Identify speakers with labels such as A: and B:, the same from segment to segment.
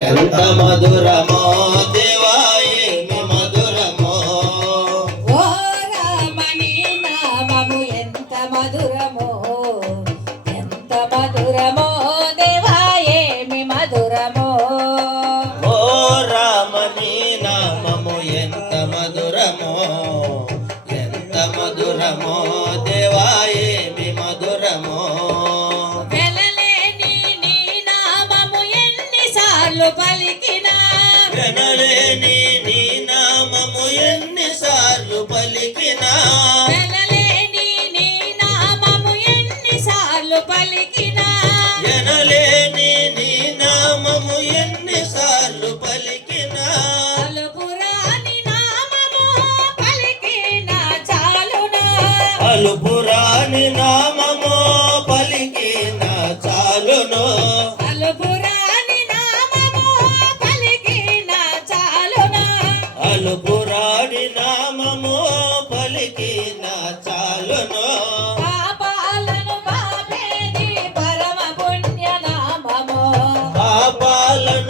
A: ఎంత మధురమో దేవాయమి మధురమో.
B: ఓ రామని నామము ఎంత మధురమో ఎంత మధురమో దేవాయమి మధురమో.
A: ఓ రామని నామము ఎంత మధురమో ఎంత మధురమో.
B: పలికినా.
A: వెనలేని నీ నామము ఎన్నిసార్లు పలికినా.
B: వెనలేని నీ నామము ఎన్నిసార్లు పలికినా.
A: వెనలేని నీ నామము ఎన్నిసార్లు పలికినా.
B: అలుపురాని నామము పలికినా చాలునా.
A: అలుపు
B: పలుకురాడి నామము
A: పలికి నా చాలును.
B: పాపాలను పాపేది పరమ పుణ్య నామము
A: పాపాలను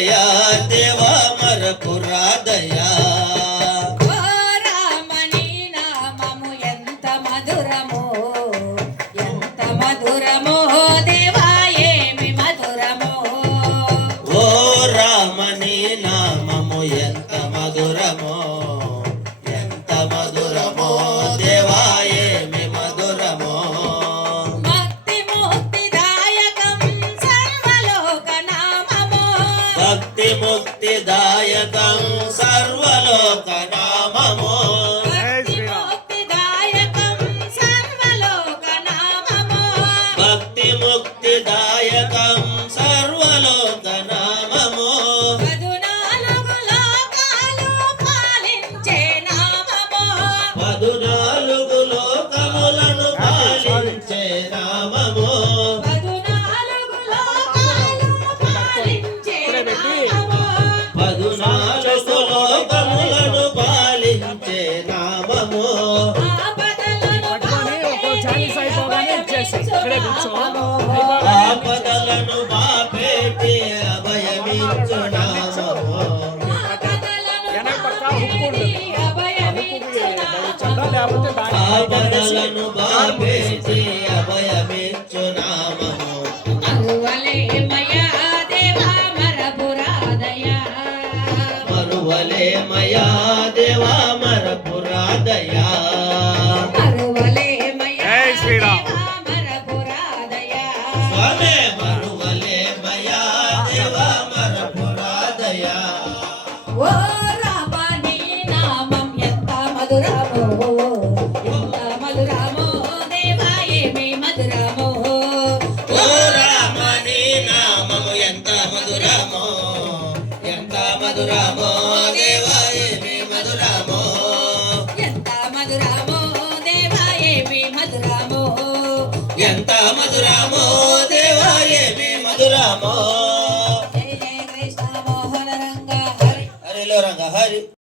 C: ಯಾ ದೇವಾ ಮರಪುರ ದಯ లేకపోతే దాన్ని మధురమో ఎంత మధురమో దేవా ఏమి మధురమో.
A: ఎంత మధురమో ఎంత మధురమో దేవా ఏమి మధురమో.
C: ఎంత మధురమో దేవా ఏమి మధురమో.
A: ఎంత మధురమో దేవా ఏమి మధురమో.